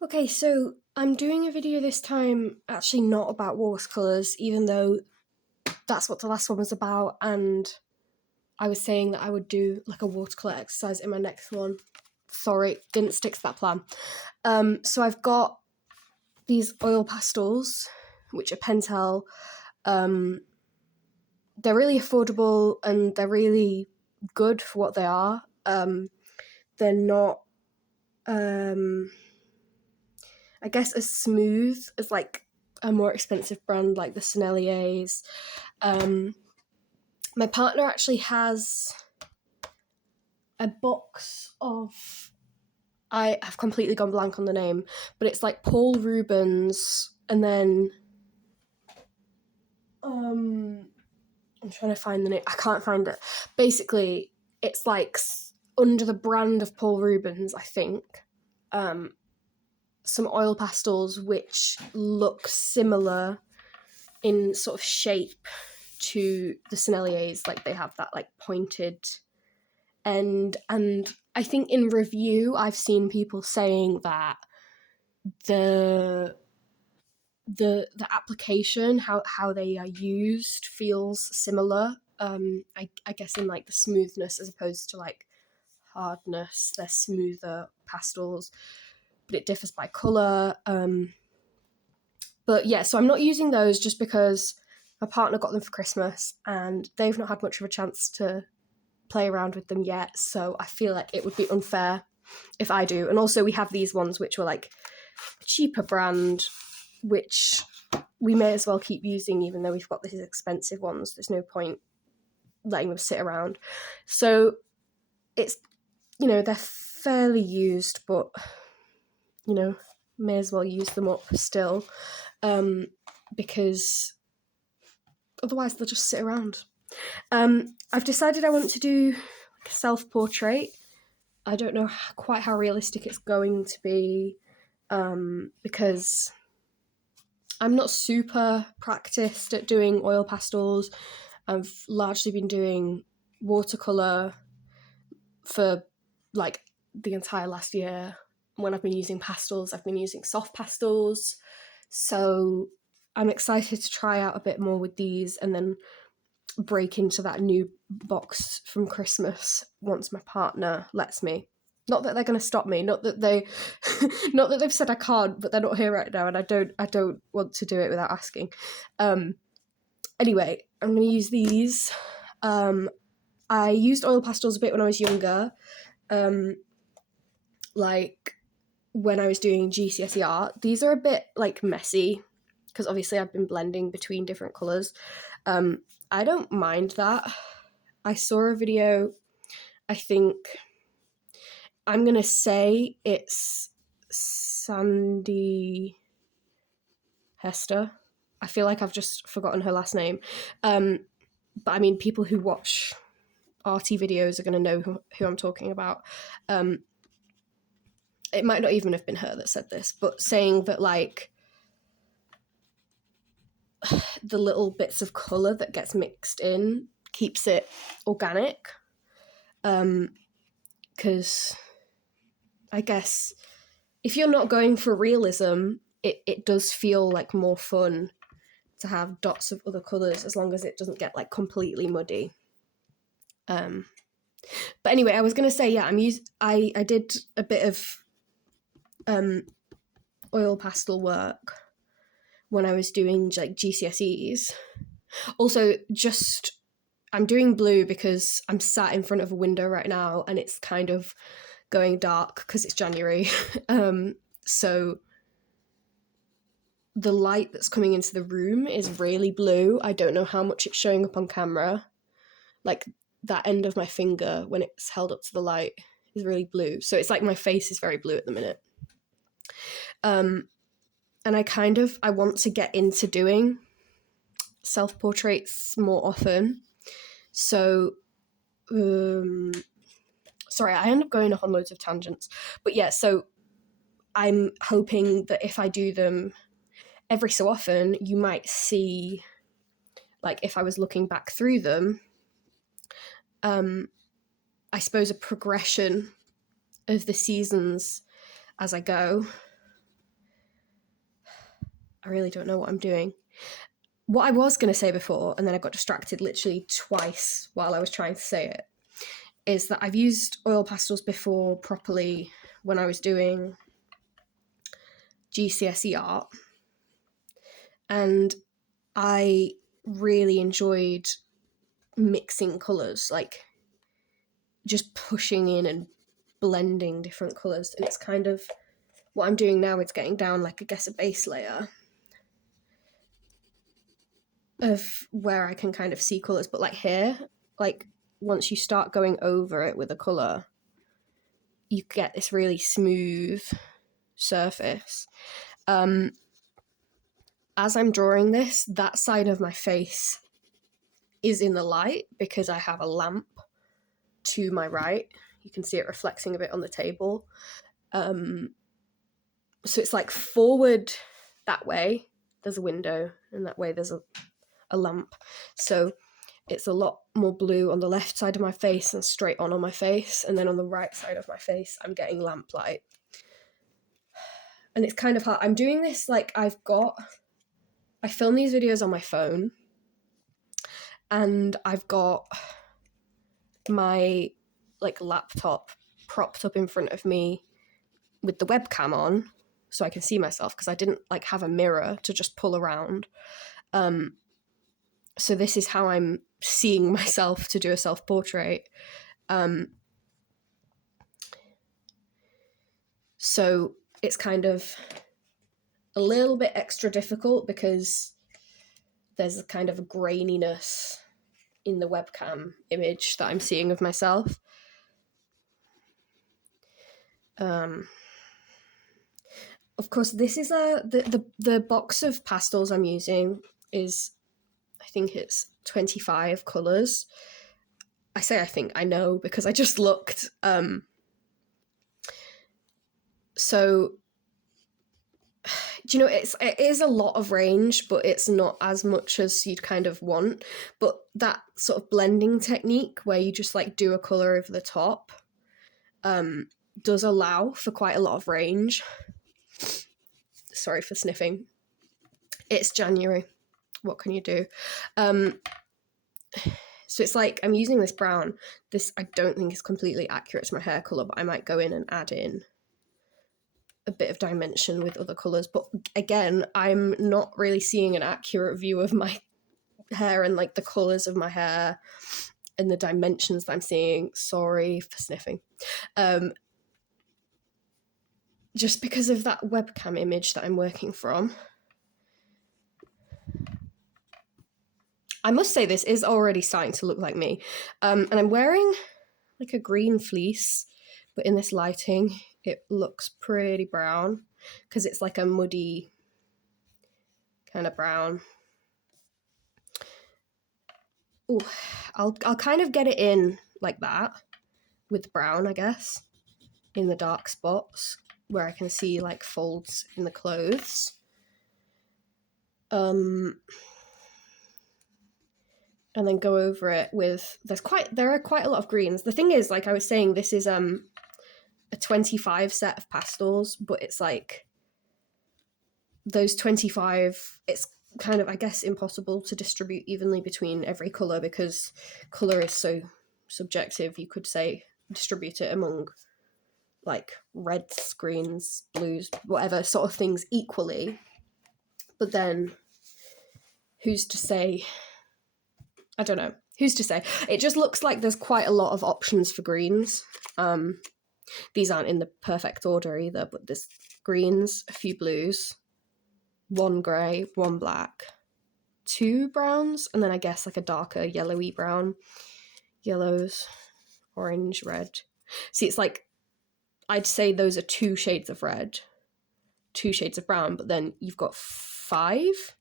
Okay, so I'm doing a video this time actually not about watercolours, even though that's what the last one was about, and I was saying that I would do like a watercolour exercise in my next one. Sorry, didn't stick to that plan. So I've got these oil pastels, which are Pentel. They're really affordable and they're really good for what they are. They're not I guess as smooth as like a more expensive brand like the Senneliers. My partner actually has a box of, I have completely gone blank on the name, but it's like Paul Rubens, and then I'm trying to find the name. I can't find it. Basically, it's like under the brand of Paul Rubens, I think. Some oil pastels which look similar in sort of shape to the Senneliers, like they have that like pointed end. And I think in review I've seen people saying that the application, how they are used, feels similar. I guess in like the smoothness as opposed to like hardness. They're smoother pastels, but it differs by colour. But yeah, so I'm not using those just because my partner got them for Christmas and they've not had much of a chance to play around with them yet. So I feel like it would be unfair if I do. And also we have these ones which were like a cheaper brand, which we may as well keep using even though we've got these expensive ones. There's no point letting them sit around. So it's, they're fairly used, but, may as well use them up still. Because otherwise they'll just sit around. I've decided I want to do like a self-portrait. I don't know quite how realistic it's going to be, because I'm not super practiced at doing oil pastels. I've largely been doing watercolour for like the entire last year. When I've been using pastels, I've been using soft pastels. So I'm excited to try out a bit more with these and then break into that new box from Christmas once my partner lets me. Not that they're going to stop me, not that they've said I can't, but they're not here right now and I don't want to do it without asking. Anyway, I'm going to use these. I used oil pastels a bit when I was younger. Like when I was doing GCSE art. These are a bit like messy because obviously I've been blending between different colours. I don't mind that. I saw a video, I think, I'm going to say it's Sandy Hester. I feel like I've just forgotten her last name. But I mean, people who watch arty videos are going to know who I'm talking about. It might not even have been her that said this, but saying that like the little bits of colour that gets mixed in keeps it organic. Because I guess if you're not going for realism, it does feel like more fun to have dots of other colours as long as it doesn't get like completely muddy. But anyway, I was gonna say, yeah, I did a bit of oil pastel work when I was doing like GCSEs. Also, I'm doing blue because I'm sat in front of a window right now and it's kind of going dark because it's January. So the light that's coming into the room is really blue. I don't know how much it's showing up on camera. Like that end of my finger when it's held up to the light is really blue. So it's like my face is very blue at the minute. And I want to get into doing self-portraits more often. So, sorry, I end up going off on loads of tangents. But yeah, so I'm hoping that if I do them every so often, you might see, like if I was looking back through them, I suppose a progression of the seasons as I go. I really don't know what I'm doing. What I was going to say before, and then I got distracted literally twice while I was trying to say it, is that I've used oil pastels before properly when I was doing GCSE art. And I really enjoyed mixing colours, like just pushing in and blending different colours. And it's kind of what I'm doing now is getting down, like, I guess, a base layer of where I can kind of see colours. But like here, like once you start going over it with a colour, you get this really smooth surface. As I'm drawing this, that side of my face is in the light because I have a lamp to my right. You can see it reflecting a bit on the table. So it's like forward that way, there's a window, and that way there's a lamp. So it's a lot more blue on the left side of my face and straight on my face. And then on the right side of my face, I'm getting lamplight. And it's kind of hard. I'm doing this like I film these videos on my phone, and I've got my like laptop propped up in front of me with the webcam on so I can see myself, because I didn't like have a mirror to just pull around. So this is how I'm seeing myself to do a self-portrait. So it's kind of a little bit extra difficult because there's a kind of a graininess in the webcam image that I'm seeing of myself. Of course, this is the box of pastels I'm using is, I think it's 25 colours. I say I think, I know because I just looked. So, do you know, it is a lot of range, but it's not as much as you'd kind of want. But that sort of blending technique where you just like do a colour over the top does allow for quite a lot of range. Sorry for sniffing. It's January. What can you do? So it's like I'm using this brown. This I don't think is completely accurate to my hair colour, but I might go in and add in a bit of dimension with other colours. But again, I'm not really seeing an accurate view of my hair and like the colours of my hair and the dimensions that I'm seeing. Sorry for sniffing. Just because of that webcam image that I'm working from. I must say this is already starting to look like me. And I'm wearing like a green fleece, but in this lighting, it looks pretty brown because it's like a muddy kind of brown. Ooh, I'll kind of get it in like that with brown, I guess, in the dark spots where I can see like folds in the clothes. And then go over it with, there are quite a lot of greens. The thing is, like I was saying, this is a 25 set of pastels, but it's like those 25, it's kind of, I guess, impossible to distribute evenly between every colour because colour is so subjective. You could say distribute it among like reds, greens, blues, whatever sort of things equally. But then who's to say? I don't know. Who's to say? It just looks like there's quite a lot of options for greens. These aren't in the perfect order either, but there's greens, a few blues, one grey, one black, two browns, and then I guess like a darker yellowy brown, yellows, orange, red. See, it's like, I'd say those are 2 shades of red, 2 shades of brown, but then you've got 5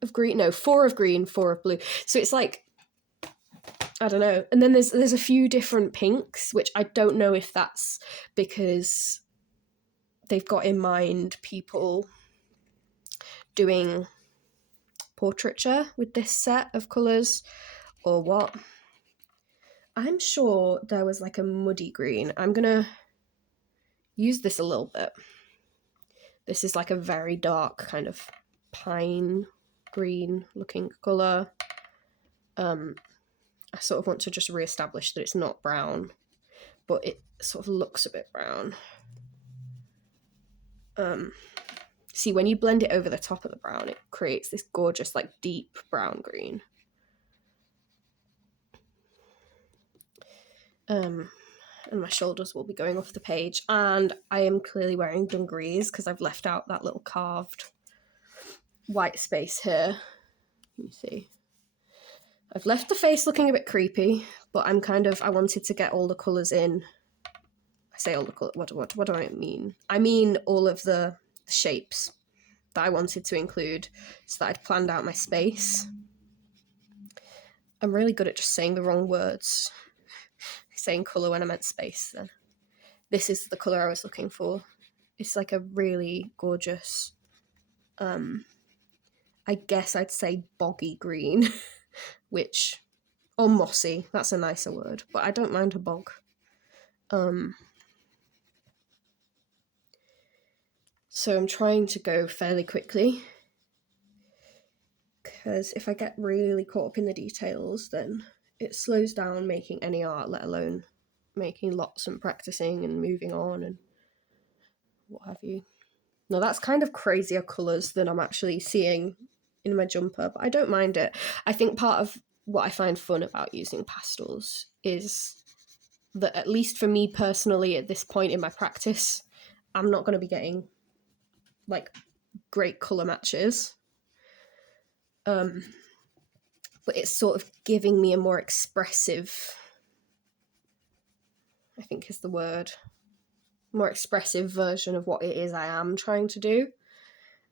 of green, no, 4 of green, 4 of blue. So it's like, I don't know. And then there's a few different pinks, which I don't know if that's because they've got in mind people doing portraiture with this set of colours or what. I'm sure there was like a muddy green. I'm gonna use this a little bit. This is like a very dark kind of pine green looking colour. I sort of want to just re-establish that it's not brown, but it sort of looks a bit brown. See, when you blend it over the top of the brown, it creates this gorgeous, like, deep brown green. And my shoulders will be going off the page. And I am clearly wearing dungarees because I've left out that little carved white space here. You see. I've left the face looking a bit creepy, but I wanted to get all the colours in. I say all the colours, what do I mean? I mean all of the shapes that I wanted to include, so that I'd planned out my space. I'm really good at just saying the wrong words. Saying colour when I meant space then. This is the colour I was looking for. It's like a really gorgeous, I guess I'd say boggy green, or mossy, that's a nicer word, but I don't mind a bog. So I'm trying to go fairly quickly, because if I get really caught up in the details, then it slows down making any art, let alone making lots and practicing and moving on and what have you. Now that's kind of crazier colours than I'm actually seeing in my jumper, but I don't mind it. I think part of what I find fun about using pastels is that, at least for me personally at this point in my practice, I'm not going to be getting like great colour matches. But it's sort of giving me a more expressive, I think is the word, more expressive version of what it is I am trying to do.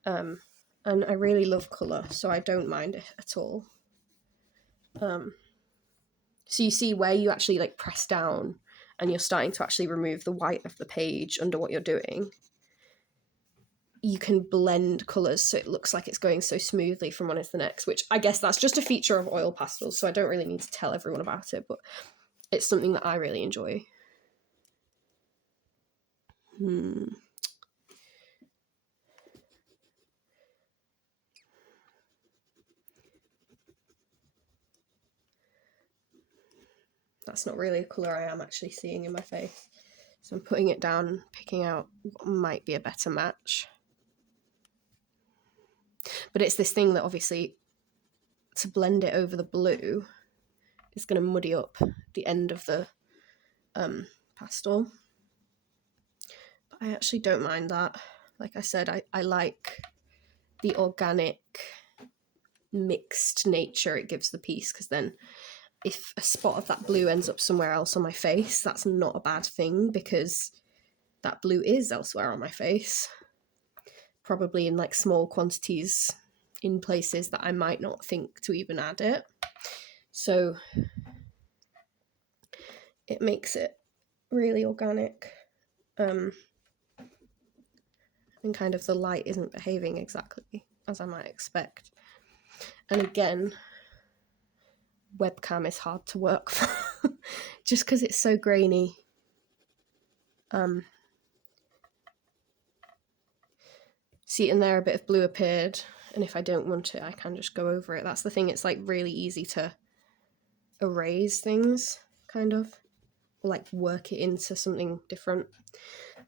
And I really love colour, so I don't mind it at all. So you see where you actually like press down and you're starting to actually remove the white of the page under what you're doing. You can blend colours so it looks like it's going so smoothly from one to the next, which I guess that's just a feature of oil pastels, so I don't really need to tell everyone about it, but it's something that I really enjoy. That's not really a colour I am actually seeing in my face. So I'm putting it down and picking out what might be a better match. But it's this thing that obviously, to blend it over the blue, is going to muddy up the end of the pastel. But I actually don't mind that. Like I said, I like the organic mixed nature it gives the piece, because then if a spot of that blue ends up somewhere else on my face, that's not a bad thing, because that blue is elsewhere on my face, probably in like small quantities in places that I might not think to even add it. So it makes it really organic. And kind of the light isn't behaving exactly as I might expect. And again, webcam is hard to work for just because it's so grainy. See, in there a bit of blue appeared, and if I don't want it, I can just go over it. That's the thing, it's like really easy to erase things, kind of, or like work it into something different.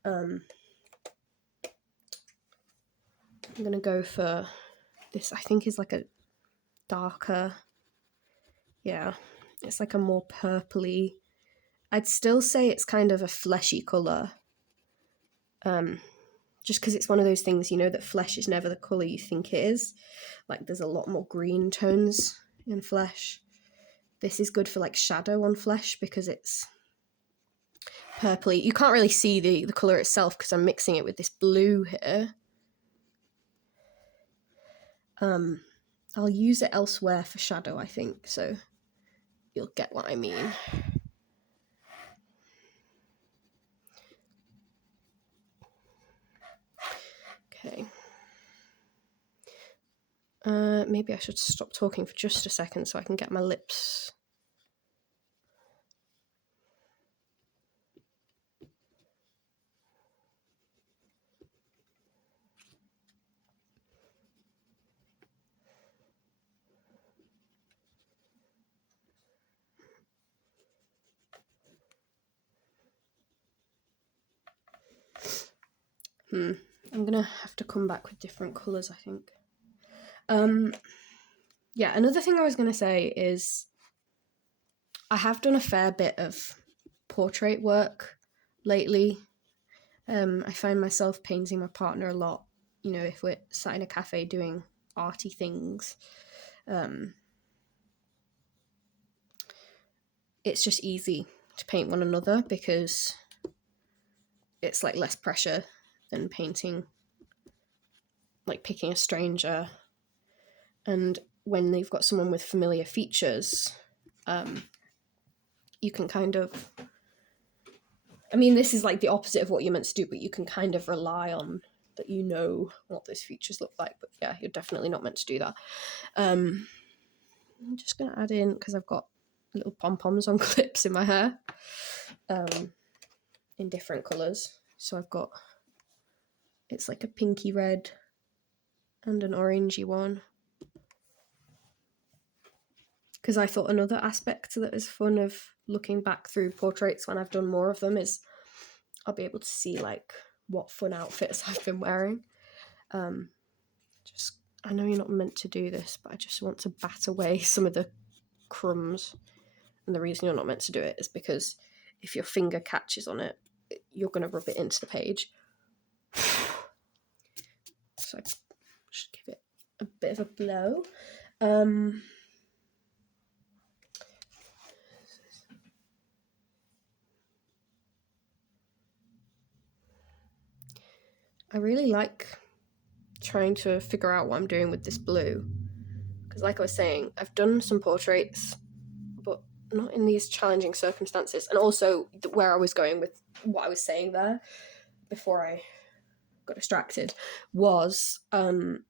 I'm gonna go for this, I think is like a darker, yeah, it's like a more purpley, I'd still say it's kind of a fleshy colour, just because it's one of those things, you know, that flesh is never the colour you think it is. Like there's a lot more green tones in flesh. This is good for like shadow on flesh because it's purpley. You can't really see the colour itself because I'm mixing it with this blue here. I'll use it elsewhere for shadow, I think, so you'll get what I mean. Okay. Maybe I should stop talking for just a second so I can get my lips. I'm gonna have to come back with different colours, I think. Yeah, another thing I was gonna say is I have done a fair bit of portrait work lately. I find myself painting my partner a lot, you know, if we're sat in a cafe doing arty things. It's just easy to paint one another because it's like less pressure than painting, like picking a stranger. And when they've got someone with familiar features, you can kind of, I mean, this is like the opposite of what you're meant to do, but you can kind of rely on that you know what those features look like. But yeah, you're definitely not meant to do that. I'm just going to add in, because I've got little pom-poms on clips in my hair in different colours. So I've got, it's like a pinky red and an orangey one. Because I thought another aspect that is fun of looking back through portraits when I've done more of them is I'll be able to see like what fun outfits I've been wearing. Just, I know you're not meant to do this, but I just want to bat away some of the crumbs. And the reason you're not meant to do it is because if your finger catches on it, you're going to rub it into the page. So I should give it a bit of a blow. I really like trying to figure out what I'm doing with this blue, because like I was saying, I've done some portraits, but not in these challenging circumstances. And also where I was going with what I was saying there before I got distracted was that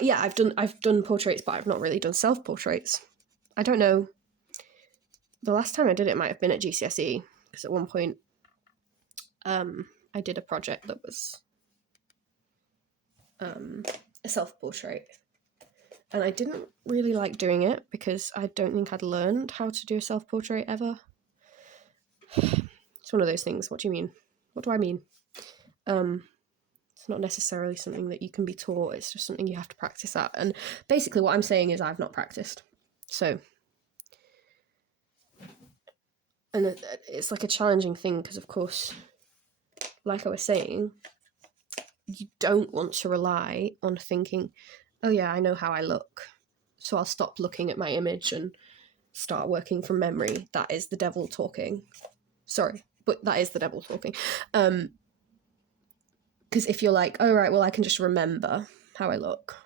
yeah, I've done portraits, but I've not really done self-portraits. I don't know, the last time I did it might have been at GCSE, because at one point I did a project that was a self-portrait, and I didn't really like doing it because I don't think I'd learned how to do a self-portrait ever. It's one of those things. What do you mean? What do I mean? It's not necessarily something that you can be taught. It's just something you have to practice at. And basically what I'm saying is I've not practiced. So, and it's like a challenging thing because, of course, like I was saying, you don't want to rely on thinking, oh yeah, I know how I look, so I'll stop looking at my image and start working from memory. That is the devil talking. Sorry, but that is the devil talking. Because if you're like, oh right, well I can just remember how I look,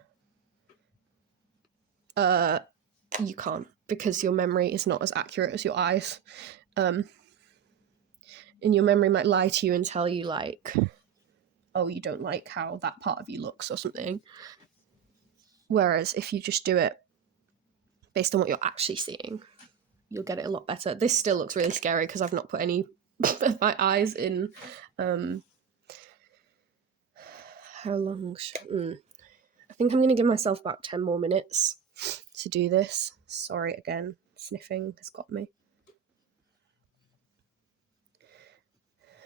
you can't, because your memory is not as accurate as your eyes. And your memory might lie to you and tell you like, oh, you don't like how that part of you looks or something. Whereas if you just do it based on what you're actually seeing, you'll get it a lot better. This still looks really scary because I've not put any of my eyes in. How long? I think I'm going to give myself about 10 more minutes to do this. Sorry again, sniffing has got me.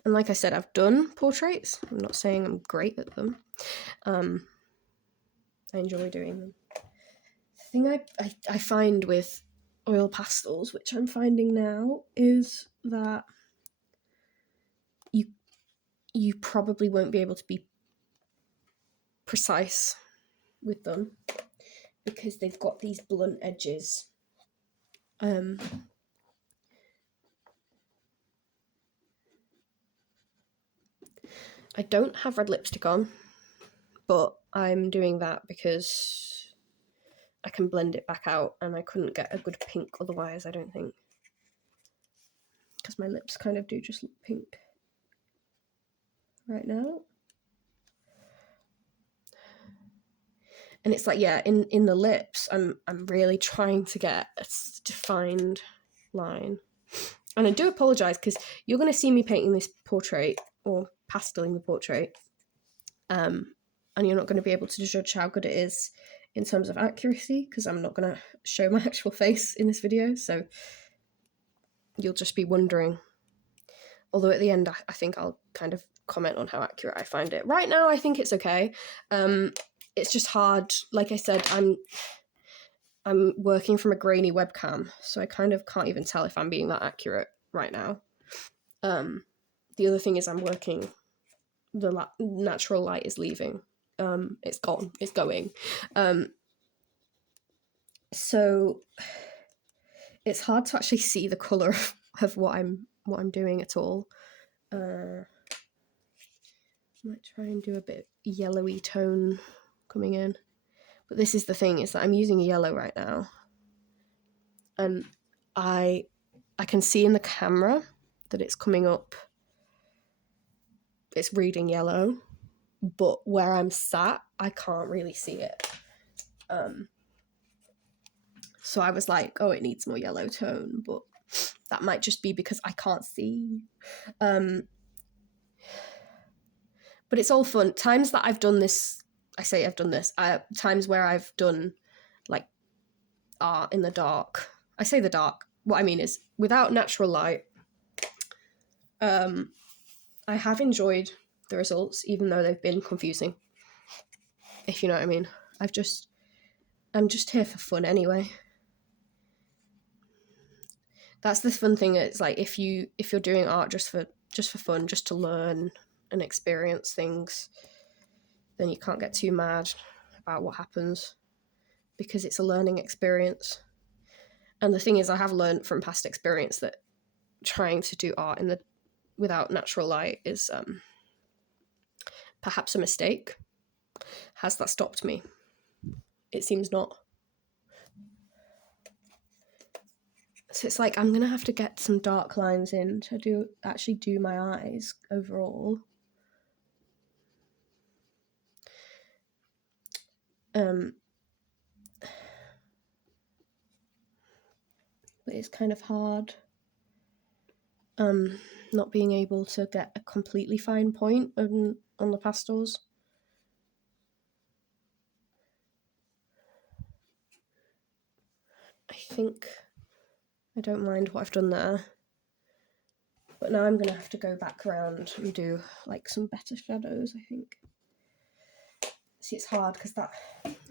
And like I said, I've done portraits. I'm not saying I'm great at them. I enjoy doing them. The thing I find with oil pastels, which I'm finding now, is that you probably won't be able to be precise with them because they've got these blunt edges. I don't have red lipstick on, but I'm doing that because I can blend it back out, and I couldn't get a good pink otherwise, I don't think, because my lips kind of do just look pink right now. And it's like, yeah, in the lips, I'm really trying to get a defined line. And I do apologise, because you're going to see me painting this portrait, or pasteling the portrait, and you're not going to be able to judge how good it is in terms of accuracy, because I'm not going to show my actual face in this video, so you'll just be wondering. Although at the end, I think I'll kind of comment on how accurate I find it. Right now, I think it's okay. It's just hard. Like I said, I'm working from a grainy webcam, so I kind of can't even tell if I'm being that accurate right now. The other thing is I'm working, the natural light is leaving. It's gone, it's going. So it's hard to actually see the colour of what I'm doing at all. I might try and do a bit yellowy tone coming in. But this is the thing, is that I'm using yellow right now. And I can see in the camera that it's coming up, it's reading yellow, but where I'm sat, I can't really see it. So I was like, oh, it needs more yellow tone, but that might just be because I can't see. But it's all fun. Times that I've done this, times where I've done like art in the dark. I say the dark, what I mean is without natural light, I have enjoyed the results, even though they've been confusing, if you know what I mean. I'm just here for fun anyway. That's the fun thing. It's like if you're doing art just for fun, just to learn and experience things, then you can't get too mad about what happens, because it's a learning experience. And the thing is, I have learned from past experience that trying to do art without natural light is perhaps a mistake. Has that stopped me? It seems not. So it's like I'm gonna have to get some dark lines in to actually do my eyes overall. But it's kind of hard. Not being able to get a completely fine point on the pastels. I think I don't mind what I've done there. But now I'm going to have to go back around and do like some better shadows, I think. See, it's hard because I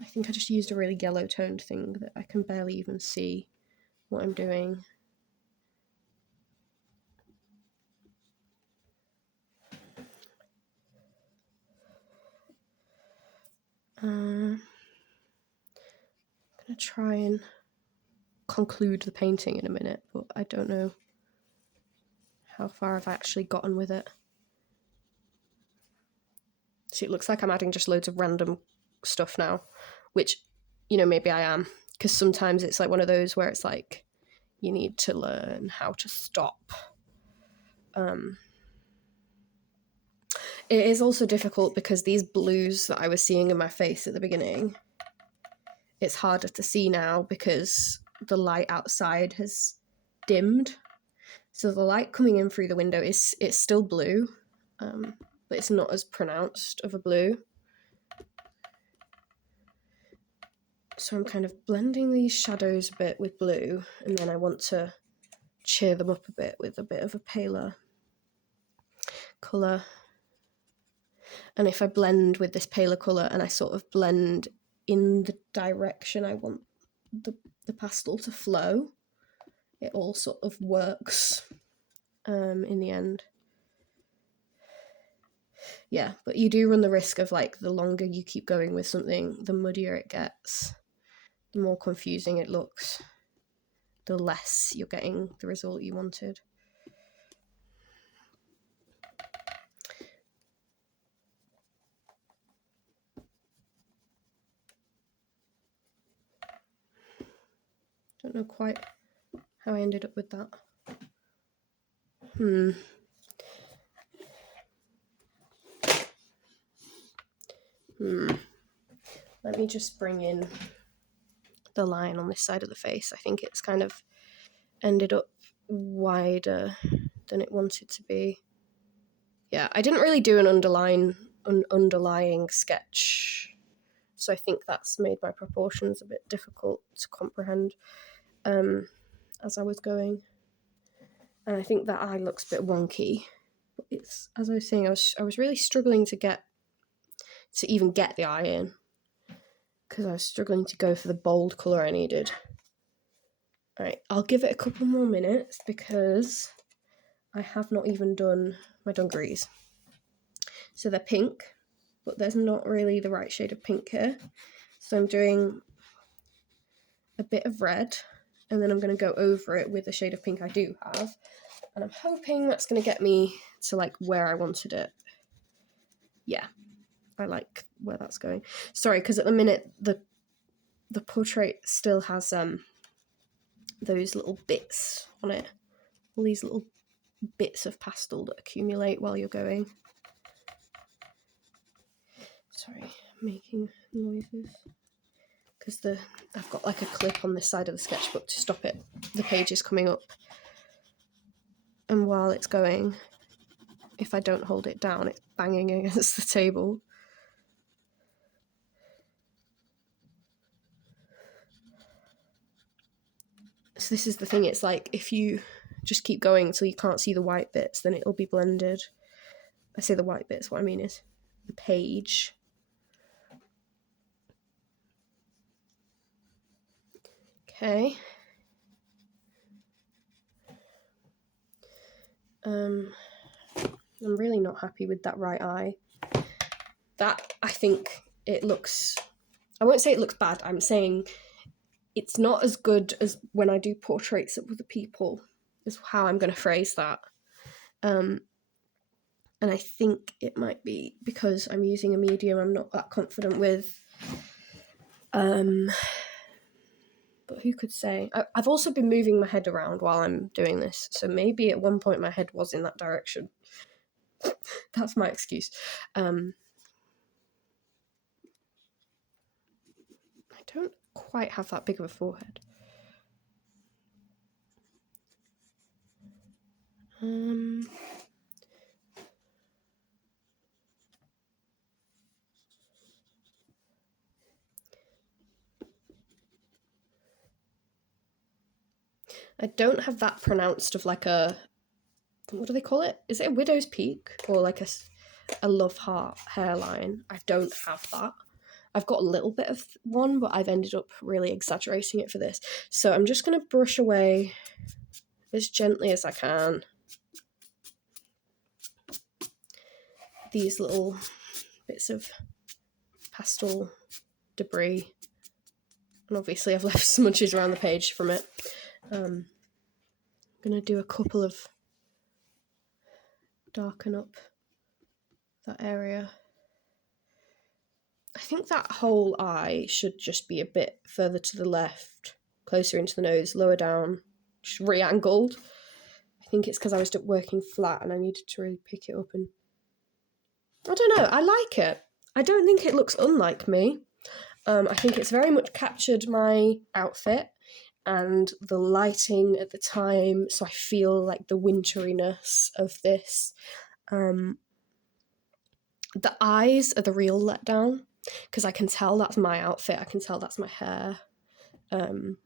think I just used a really yellow toned thing that I can barely even see what I'm doing. I'm going to try and conclude the painting in a minute, but I don't know how far I've actually gotten with it. See, it looks like I'm adding just loads of random stuff now, which, maybe I am, because sometimes it's like one of those where it's like you need to learn how to stop. It is also difficult because these blues that I was seeing in my face at the beginning, it's harder to see now because the light outside has dimmed. So the light coming in through the window it's still blue, but it's not as pronounced of a blue. So I'm kind of blending these shadows a bit with blue, and then I want to cheer them up a bit with a bit of a paler colour. And if I blend with this paler colour and I sort of blend in the direction I want the pastel to flow, it all sort of works in the end. Yeah, but you do run the risk of like the longer you keep going with something, the muddier it gets, the more confusing it looks, the less you're getting the result you wanted. Don't know quite how I ended up with that. Let me just bring in the line on this side of the face. I think it's kind of ended up wider than it wanted to be. Yeah, I didn't really do an underlying sketch, so I think that's made my proportions a bit difficult to comprehend as I was going. And I think that eye looks a bit wonky It's, as I was saying, I was really struggling to even get the eye in, because I was struggling to go for the bold colour I needed. Alright, I'll give it a couple more minutes because I have not even done my dungarees. So they're pink, but there's not really the right shade of pink here. So I'm doing a bit of red, and then I'm going to go over it with the shade of pink I do have. And I'm hoping that's going to get me to like where I wanted it. Yeah, I like where that's going. Sorry, because at the minute the portrait still has those little bits on it. All these little bits of pastel that accumulate while you're going. Sorry, I'm making noises. Because I've got like a clip on this side of the sketchbook to stop it. The page is coming up. And while it's going, if I don't hold it down, it's banging against the table. So this is the thing, it's like if you just keep going until you can't see the white bits, then it'll be blended. I say the white bits, what I mean is the page. Okay. I'm really not happy with that right eye. That, I think it looks, I won't say it looks bad, I'm saying it's not as good as when I do portraits of other people, is how I'm going to phrase that. And I think it might be because I'm using a medium I'm not that confident with. But who could say? I've also been moving my head around while I'm doing this, so maybe at one point my head was in that direction. That's my excuse. I don't quite have that big of a forehead. I don't have that pronounced of like a, what do they call it? Is it a widow's peak or like a love heart hairline? I don't have that. I've got a little bit of one, but I've ended up really exaggerating it for this. So I'm just going to brush away as gently as I can these little bits of pastel debris. And obviously I've left smudges around the page from it. I'm going to do a couple of darken up that area. I think that whole eye should just be a bit further to the left, closer into the nose, lower down, just re-angled. I think it's because I was working flat and I needed to really pick it up, and I don't know, I like it. I don't think it looks unlike me. I think it's very much captured my outfit and the lighting at the time, so I feel like the winteriness of this. The eyes are the real letdown, because I can tell that's my outfit, I can tell that's my hair. I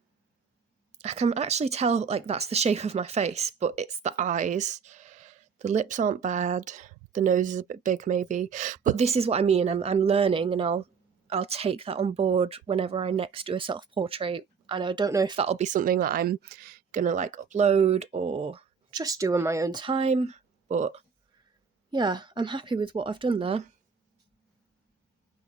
can actually tell like that's the shape of my face, but it's the eyes. The lips aren't bad, the nose is a bit big maybe, but this is what I mean. I'm learning, and I'll take that on board whenever I next do a self-portrait. And I don't know if that'll be something that I'm gonna like upload or just do on my own time, but yeah, I'm happy with what I've done there.